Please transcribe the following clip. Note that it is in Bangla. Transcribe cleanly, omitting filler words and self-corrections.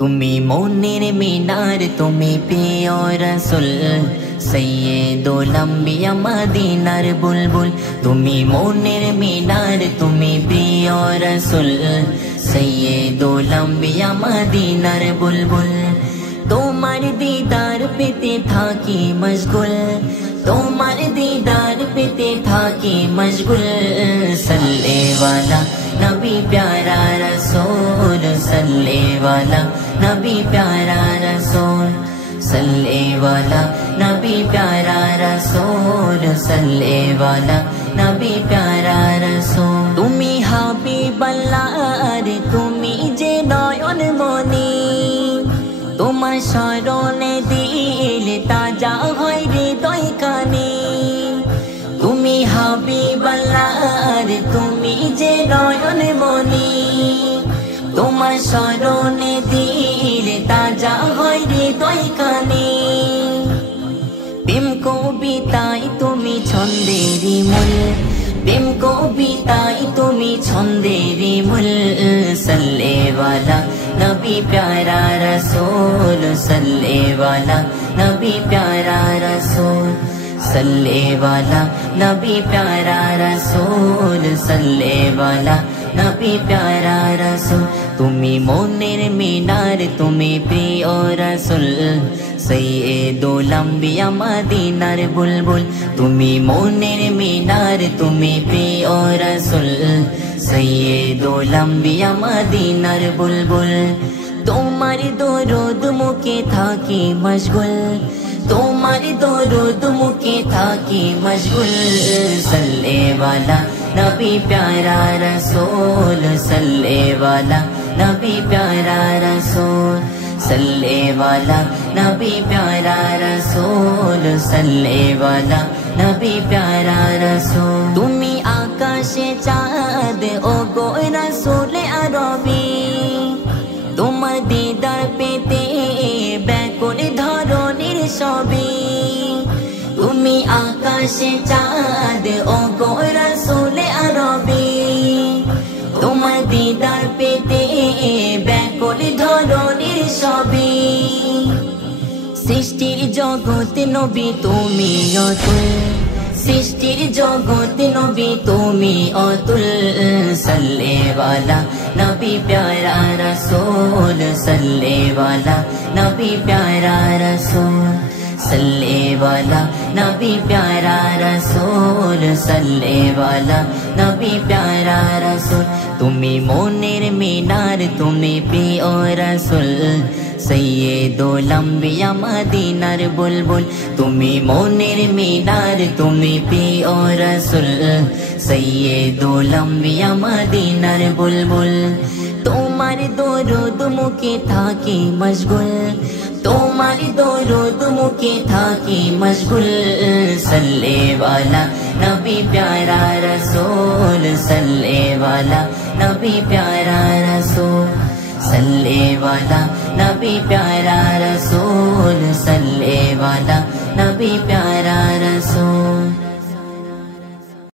তুমি মনের মিনার, তুমি প্রিয় রাসূল, সৈয়দুল আম্বিয়া মদিনার বুলবুল। তুমি মনের মিনার, তুমি প্রিয় রাসূল, সৈয়দুল আম্বিয়া মদিনার বুলবুল। তোমার দিদার পেতে থাকি মশগুল, তোমার দিদার পেতে থাকি মশগুল। সল্লে वाला नबी प्यारा रसूल, सल्ले वाला नबी प्यारा रसूल, सल्ले वाला नबी प्यारा रसूल, सल्ले वाला नबी प्यारा रसूल। तुमी हाबिबाल्लाह रे तुमी जे नयन मणि, তোমার শরণে দিলে তাজা হয় হৃদয় কানে। তুমি হাবিবাল্লাহ রে তুমি যে নয়ন মণি, তোমার শরণে দিলে তাজা হয় হৃদয় কানে। প্রেম কবিতায় তুমি ছন্দেরি মূল, প্রেম কবিতায় তুমি ছন্দেরি মূল। সল্লে वाला नबी प्यारा रसूल, सल्ले वाला नबी प्यारा रसूल, सल्ले वाला नबी प्यारा रसूल, सल्ले वाला नबी प्यारा रसूल। तुमी मोनेर मीनार, तुमी प्रिय रसूल, सैयदुल अम्बिया मदीनार बुलबुल। तुमी मोनेर मीनार, तुमी प्रिय रसूल, सैयदुल अम्बिया मदीनार बुलबुल। তোমার দরুদ মুখে থাকি মশগুল, তোমার দরুদ মুখে থাকি মশগুল। সল্লে वाला नबी प्यारा रसूल, सल्ले वाला नबी प्यारा रसूल, सल्ले वाला नबी प्यारा रसूल, सल्ले वाला नबी प्यारा रसूल। তুমি আকাশে চাঁদ ও গো রাসূল আরবি, তোমার দিদার পেতে ব্যাকুল ধরনের সবই। তুমি আকাশে চাঁদ ও গো রাসূল আরবি, তোমার দিদার পেতে ব্যাকুল ধরনের সবই। সৃষ্টির জগতে নবী তুমি অতুল, সৃষ্টির জগতে নবী তুমি অতুল। সল্লে वाला नबी प्यारा रसूल, सल्ले वाला नबी प्यारा रसूल, सल्ले वाला नबी प्यारा रसूल, सल्ले वाला नबी प्यारा रसूल। तुमी मोनेर मीनार, तुमी प्रिय रसूल, सैयदुल अम्बिया मदीनार बुलबुल। तुमी मोनेर मीनार, तुमी प्रिय रसूल, सैयदुल अम्बिया मदीनार बुलबुल। তোমার দরুদ মুখে থাকি মশগুল, তোমার দরুদ মুখে থাকি মশগুল। সল্লে वाला नबी प्यारा रसूल, सल्ले वाला नबी प्यारा रसूल, सल्ले वाला नबी प्यारा रसूल, सल्ले वाला नबी प्यारा रसूल।